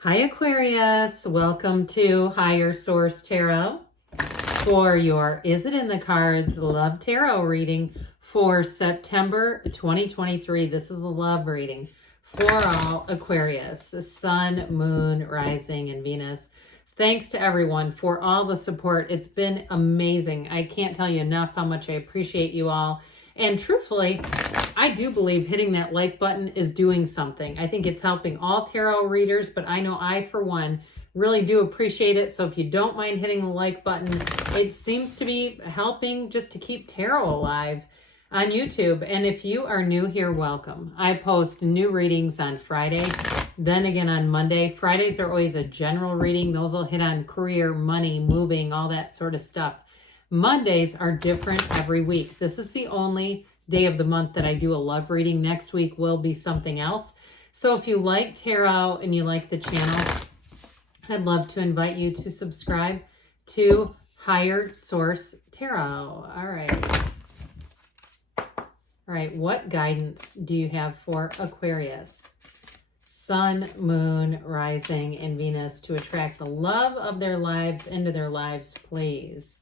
Hi Aquarius, welcome to Higher Source Tarot for your Is It in the Cards Love Tarot reading for September 2023. This is a love reading for all Aquarius, Sun, Moon, Rising, and Venus. Thanks to everyone for all the support. It's been amazing. I can't tell you enough how much I appreciate you all. And truthfully, I do believe hitting that like button is doing something. I think it's helping all tarot readers, but I know I, for one, really do appreciate it. So if you don't mind hitting the like button, it seems to be helping just to keep tarot alive on YouTube. And if you are new here, welcome. I post new readings on Friday, then again on Monday. Fridays are always a general reading. Those will hit on career, money, moving, all that sort of stuff. Mondays are different every week. This is the only day of the month that I do a love reading. Next week will be something else. So if you like tarot and you like the channel, I'd love to invite you to subscribe to Higher Source Tarot. All right, what guidance do you have for Aquarius? Sun, Moon, Rising, and Venus to attract the love of their lives into their lives, please.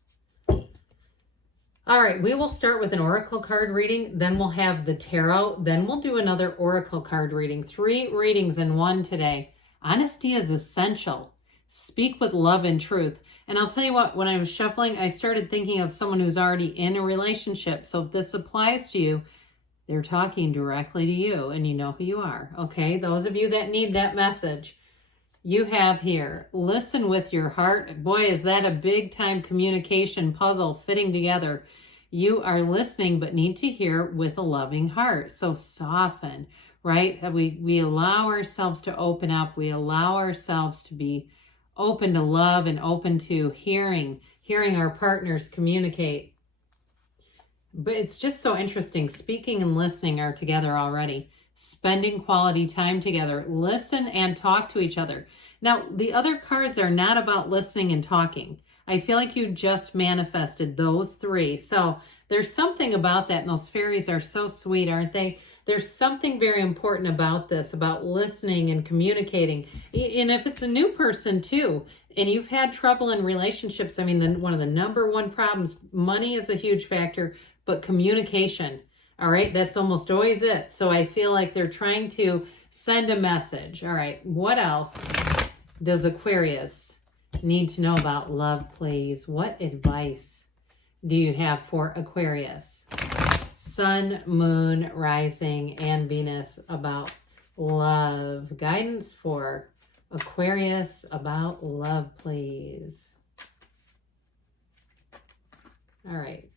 All right, we will start with an oracle card reading, then we'll have the tarot, then we'll do another oracle card reading. 3 readings in one today. Honesty is essential. Speak with love and truth. And I'll tell you what, when I was shuffling, I started thinking of someone who's already in a relationship. So if this applies to you, they're talking directly to you and you know who you are, okay? Those of you that need that message, you have here, listen with your heart. Boy, is that a big time communication puzzle fitting together. You are listening, but need to hear with a loving heart. So soften, right? We allow ourselves to open up. We allow ourselves to be open to love and open to hearing our partners communicate. But it's just so interesting. Speaking and listening are together already. Spending quality time together. Listen and talk to each other. Now, the other cards are not about listening and talking. I feel like you just manifested those 3. So there's something about that, and those fairies are so sweet, aren't they? There's something very important about this, about listening and communicating. And if it's a new person too, and you've had trouble in relationships, I mean, one of the number one problems, money is a huge factor, but communication. All right, that's almost always it. So I feel like they're trying to send a message. All right, what else does Aquarius need to know about love, please? What advice do you have for Aquarius? Sun, Moon, Rising, and Venus about love. Guidance for Aquarius about love, please. All right.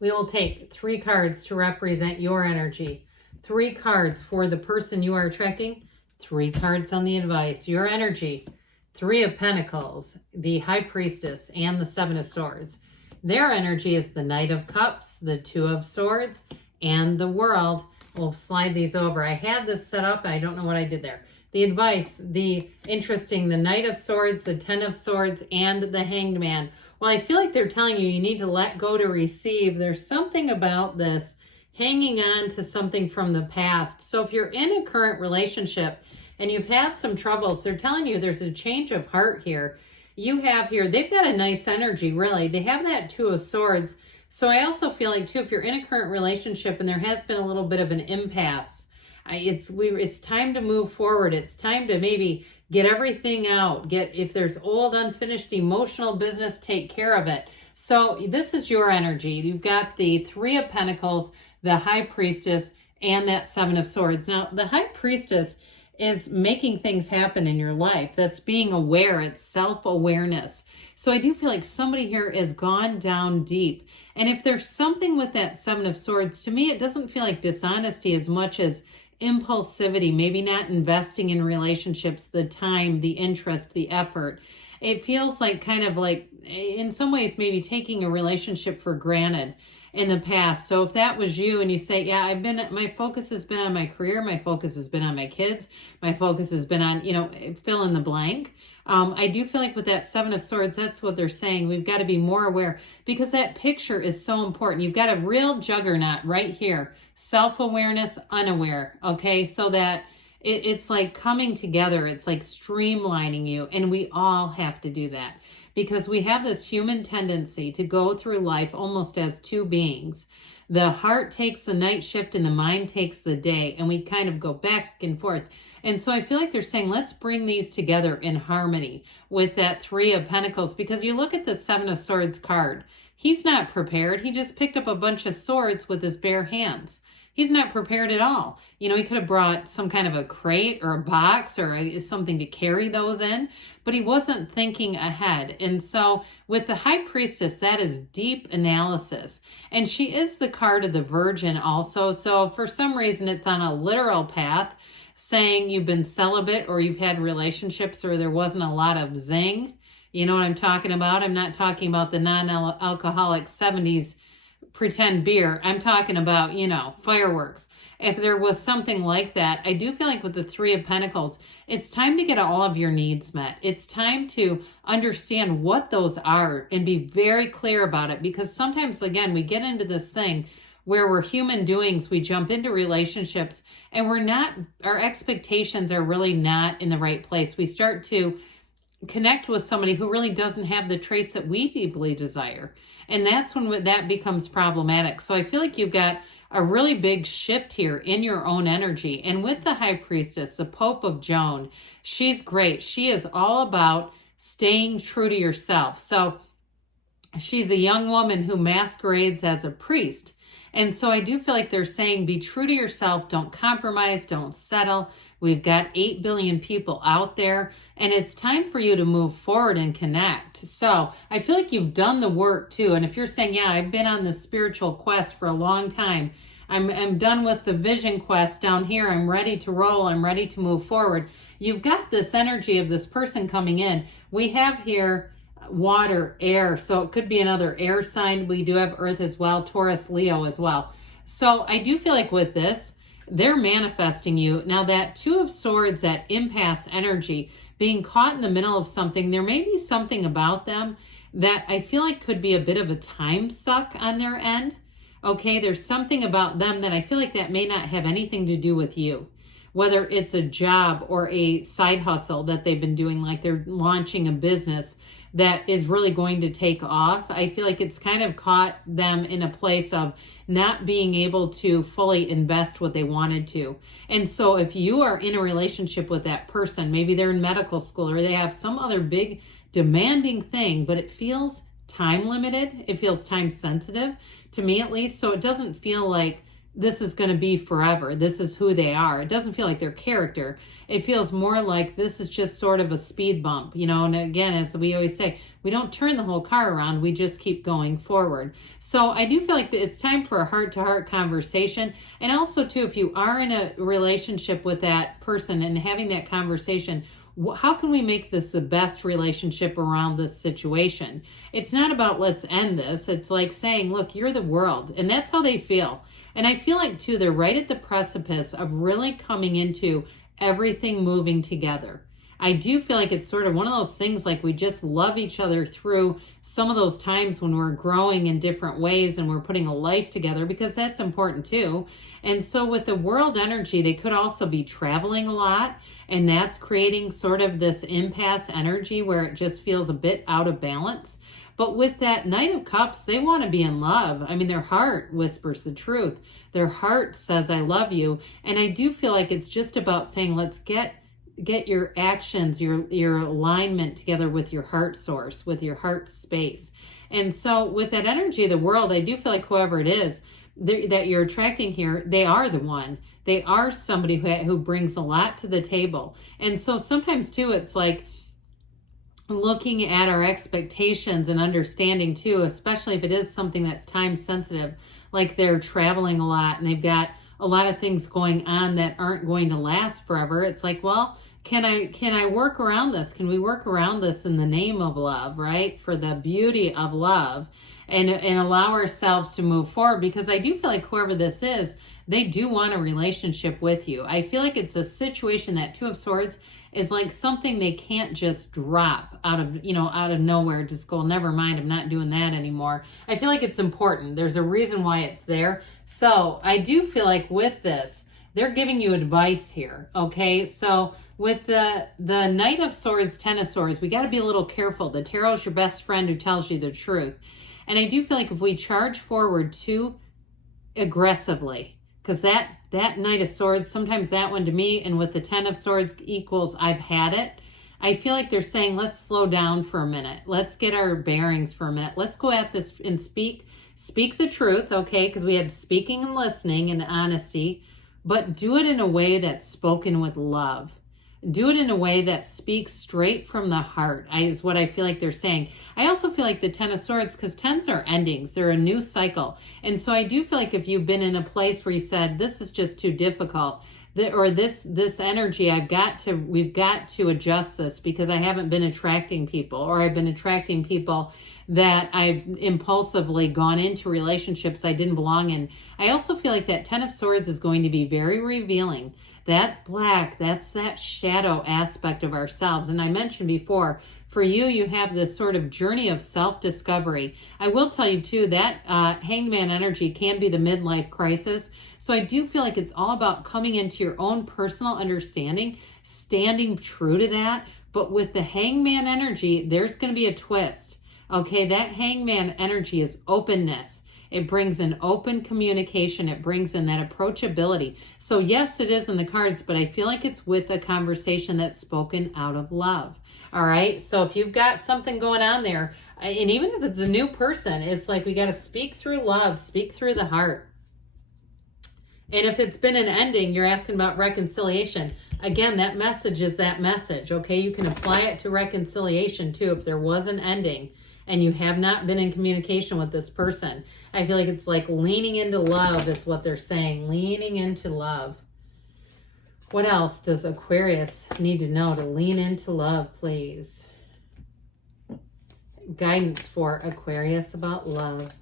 We will take 3 cards to represent your energy. 3 cards for the person you are attracting. 3 cards on the advice. Your energy. 3 of Pentacles, the High Priestess, and the 7 of Swords. Their energy is the Knight of Cups, the 2 of Swords, and the World. We'll slide these over. I had this set up. I don't know what I did there. The advice, the Knight of Swords, the 10 of Swords, and the Hanged Man. Well, I feel like they're telling you need to let go to receive. There's something about this hanging on to something from the past. So if you're in a current relationship and you've had some troubles, they're telling you there's a change of heart here. You have here, they've got a nice energy, really. They have that 2 of Swords. So I also feel like, too, if you're in a current relationship and there has been a little bit of an impasse, it's time to move forward. It's time to maybe get everything out. If there's old, unfinished emotional business, take care of it. So this is your energy. You've got the 3 of Pentacles, the High Priestess, and that 7 of Swords. Now, the High Priestess is making things happen in your life. That's being aware. It's self-awareness. So I do feel like somebody here has gone down deep. And if there's something with that 7 of Swords, to me, it doesn't feel like dishonesty as much as impulsivity, maybe not investing in relationships, the time, the interest, the effort. It feels like kind of like, in some ways, maybe taking a relationship for granted in the past. So if that was you and you say, yeah, my focus has been on my career, my focus has been on my kids, my focus has been on, fill in the blank. I do feel like with that 7 of Swords, that's what they're saying. We've got to be more aware because that picture is so important. You've got a real juggernaut right here. self-awareness, unaware, okay? So that it's like coming together. It's like streamlining you. And we all have to do that because we have this human tendency to go through life almost as two beings. The heart takes the night shift and the mind takes the day, and we kind of go back and forth. And so I feel like they're saying, let's bring these together in harmony with that Three of Pentacles, because you look at the Seven of Swords card. He's not prepared. He just picked up a bunch of swords with his bare hands. He's not prepared at all. You know, he could have brought some kind of a crate or a box or something to carry those in, but he wasn't thinking ahead. And so with the High Priestess, that is deep analysis. And she is the card of the Virgin also. So for some reason, it's on a literal path saying you've been celibate or you've had relationships or there wasn't a lot of zing. You know what I'm talking about? I'm not talking about the non-alcoholic 70s pretend beer. I'm talking about, you know, fireworks. If there was something like that, I do feel like with the Three of Pentacles, it's time to get all of your needs met. It's time to understand what those are and be very clear about it, because sometimes, again, we get into this thing where we're human doings. We jump into relationships and our expectations are really not in the right place. We start to connect with somebody who really doesn't have the traits that we deeply desire. And that's when that becomes problematic. So I feel like you've got a really big shift here in your own energy. And with the High Priestess, the Pope of Joan, she's great. She is all about staying true to yourself. So she's a young woman who masquerades as a priest. And so I do feel like they're saying, be true to yourself. Don't compromise. Don't settle. We've got 8 billion people out there, and it's time for you to move forward and connect. So I feel like you've done the work too. And if you're saying, yeah, I've been on this spiritual quest for a long time. I'm done with the vision quest down here. I'm ready to roll. I'm ready to move forward. You've got this energy of this person coming in. We have here water, air, so it could be another air sign. We do have earth as well, Taurus, Leo as well. So I do feel like with this, they're manifesting you. Now that Two of Swords, that impasse energy, being caught in the middle of something, there may be something about them that I feel like could be a bit of a time suck on their end. Okay, there's something about them that I feel like that may not have anything to do with you. Whether it's a job or a side hustle that they've been doing, like they're launching a business that is really going to take off. I feel like it's kind of caught them in a place of not being able to fully invest what they wanted to. And so if you are in a relationship with that person, maybe they're in medical school or they have some other big demanding thing, but it feels time limited. It feels time sensitive to me, at least. So it doesn't feel like this is going to be forever. This is who they are. It doesn't feel like their character. It feels more like this is just sort of a speed bump, you know. And again, as we always say, we don't turn the whole car around. We just keep going forward. So I do feel like it's time for a heart-to-heart conversation. And also, too, if you are in a relationship with that person and having that conversation, how can we make this the best relationship around this situation? It's not about let's end this. It's like saying, look, you're the world. And that's how they feel. And I feel like, too, they're right at the precipice of really coming into everything moving together. I do feel like it's sort of one of those things like we just love each other through some of those times when we're growing in different ways and we're putting a life together, because that's important, too. And so with the world energy, they could also be traveling a lot, and that's creating sort of this impasse energy where it just feels a bit out of balance. But with that Knight of Cups, they want to be in love. I mean, their heart whispers the truth. Their heart says, I love you. And I do feel like it's just about saying, let's get your actions, your alignment together with your heart source, with your heart space. And so with that energy of the world, I do feel like whoever it is that you're attracting here, they are the one. They are somebody who brings a lot to the table. And so sometimes, too, it's like, looking at our expectations and understanding too, especially if it is something that's time sensitive, like they're traveling a lot and they've got a lot of things going on that aren't going to last forever. It's like, well, can I work around this? Can we work around this in the name of love, right? For the beauty of love, and allow ourselves to move forward? Because I do feel like whoever this is, They do want a relationship with you. I feel like it's a situation that Two of Swords is like something they can't just drop out of, out of nowhere, just go, never mind, I'm not doing that anymore. I feel like it's important. There's a reason why it's there. So I do feel like with this, they're giving you advice here, okay? So with the Knight of Swords, Ten of Swords, we got to be a little careful. The tarot is your best friend who tells you the truth. And I do feel like if we charge forward too aggressively, because that Knight of Swords, sometimes that one to me, and with the Ten of Swords equals I've had it. I feel like they're saying, let's slow down for a minute. Let's get our bearings for a minute. Let's go at this and speak the truth, okay? Because we had speaking and listening and honesty, but do it in a way that's spoken with love. Do it in a way that speaks straight from the heart, is what I feel like they're saying. I also feel like the Ten of Swords, because tens are endings. They're a new cycle. And so I do feel like if you've been in a place where you said, this is just too difficult, or this energy, we've got to adjust this because I haven't been attracting people, or I've been attracting people that I've impulsively gone into relationships I didn't belong in. I also feel like that Ten of Swords is going to be very revealing. That black, that's that shadow aspect of ourselves. And I mentioned before, for you, you have this sort of journey of self-discovery. I will tell you too, that hangman energy can be the midlife crisis. So I do feel like it's all about coming into your own personal understanding, standing true to that. But with the hangman energy, there's going to be a twist. Okay, that hangman energy is openness. It brings in open communication. It brings in that approachability. So yes, it is in the cards, but I feel like it's with a conversation that's spoken out of love. All right. So if you've got something going on there, and even if it's a new person, it's like we got to speak through love, speak through the heart. And if it's been an ending, you're asking about reconciliation. Again, that message is that message. Okay. You can apply it to reconciliation too. If there was an ending and you have not been in communication with this person, I feel like it's like leaning into love is what they're saying. Leaning into love. What else does Aquarius need to know to lean into love, please? Guidance for Aquarius about love.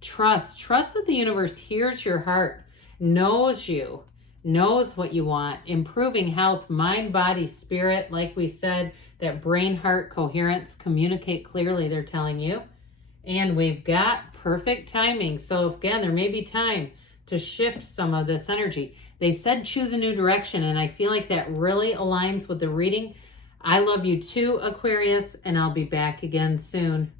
Trust. Trust that the universe hears your heart, knows you, knows what you want. Improving health, mind, body, spirit, like we said, that brain, heart, coherence, communicate clearly, they're telling you. And we've got perfect timing. So again, there may be time to shift some of this energy. They said choose a new direction, and I feel like that really aligns with the reading. I love you too, Aquarius, and I'll be back again soon.